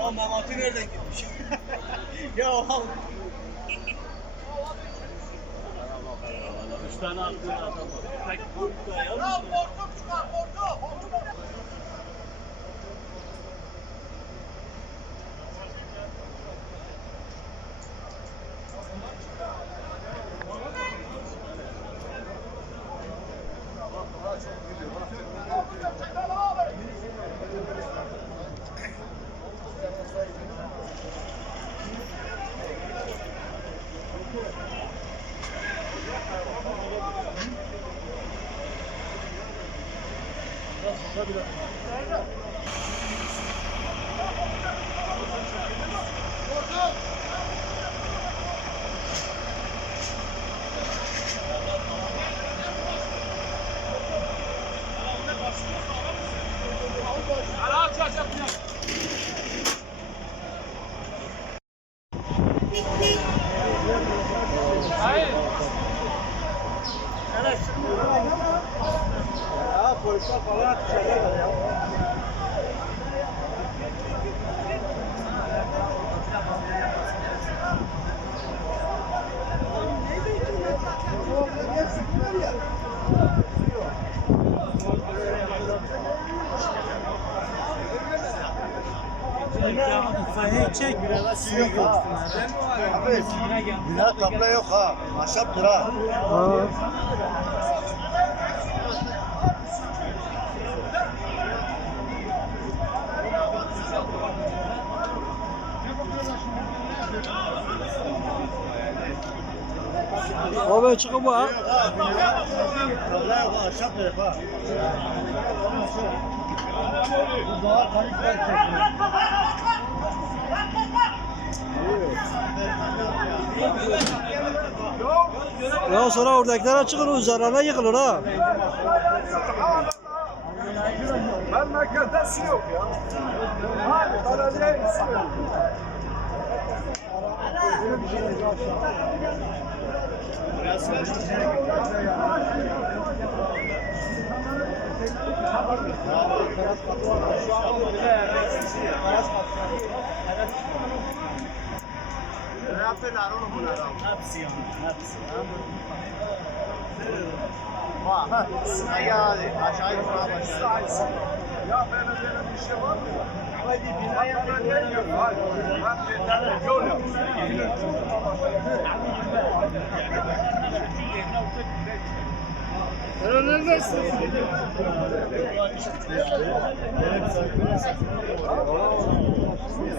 O Memati nereden gitmiş? Ya Allah. 3 tane attığın adam var. Tek kurtla ya. Ya korkum çıkar korkum. Ya polisler falan atacaklar ya. İtfaiye çek. Su yok ha. Abi, bina tabla yok ha. Ahşaptır ha. Abi çıkı bu ha. Tabla yok ha. Ahşaptır hep ha. Bu daha kaliteli çekiyor. Ya sonra oradakiler çıkır o zararına yıkılır ha. Memlekette su yok ya. Hadi belediye su yok. Ne yapıyorlar oğlum bunlar? Hepsi yani, hepsi. Ha, sıra geldi. Aşağı yukarı başladı. Ya belediyenin bir şey var mı? Hadi binaya belediye yok. Hayır, ben yol yapmışım. Sen neredesin?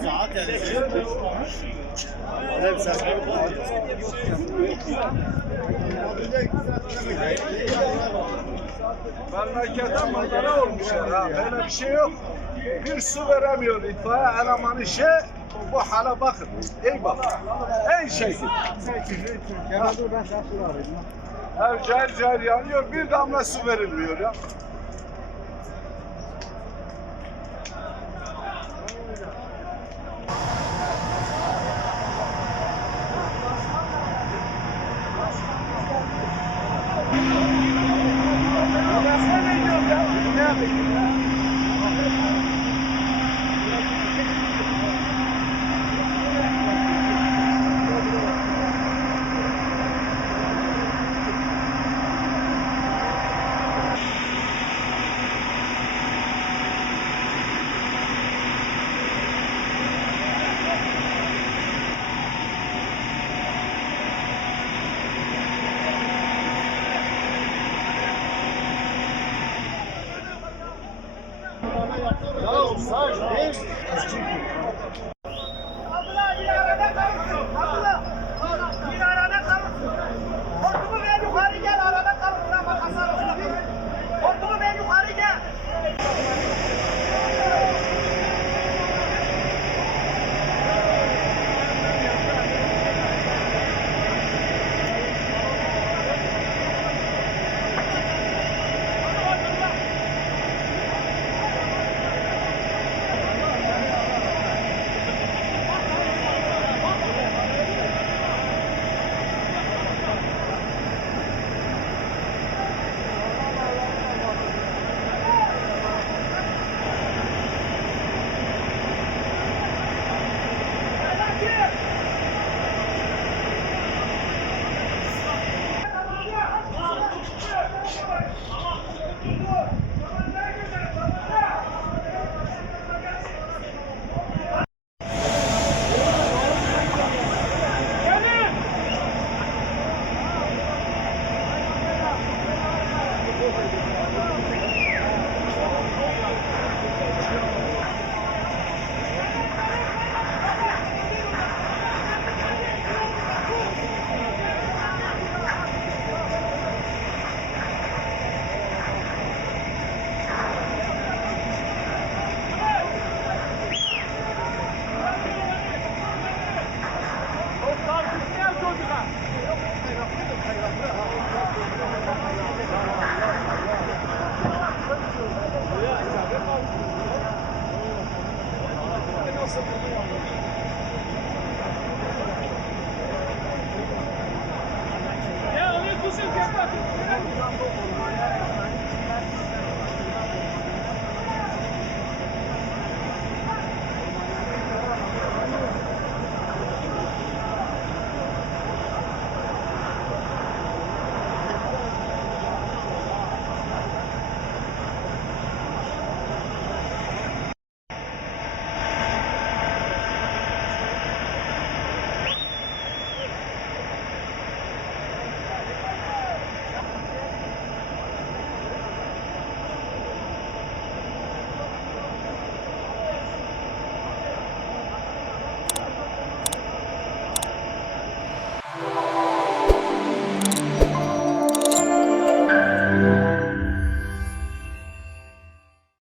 Saat yani. Hep sen. Memlekete manzara olmuşlar ha. Böyle bir şey yok. Bir su veremiyor itfaiye elemanı şey. Bu hale bakın. Ey bak. En şey. Ev cahil cahil yanıyor. Bir damla su verilmiyor ya.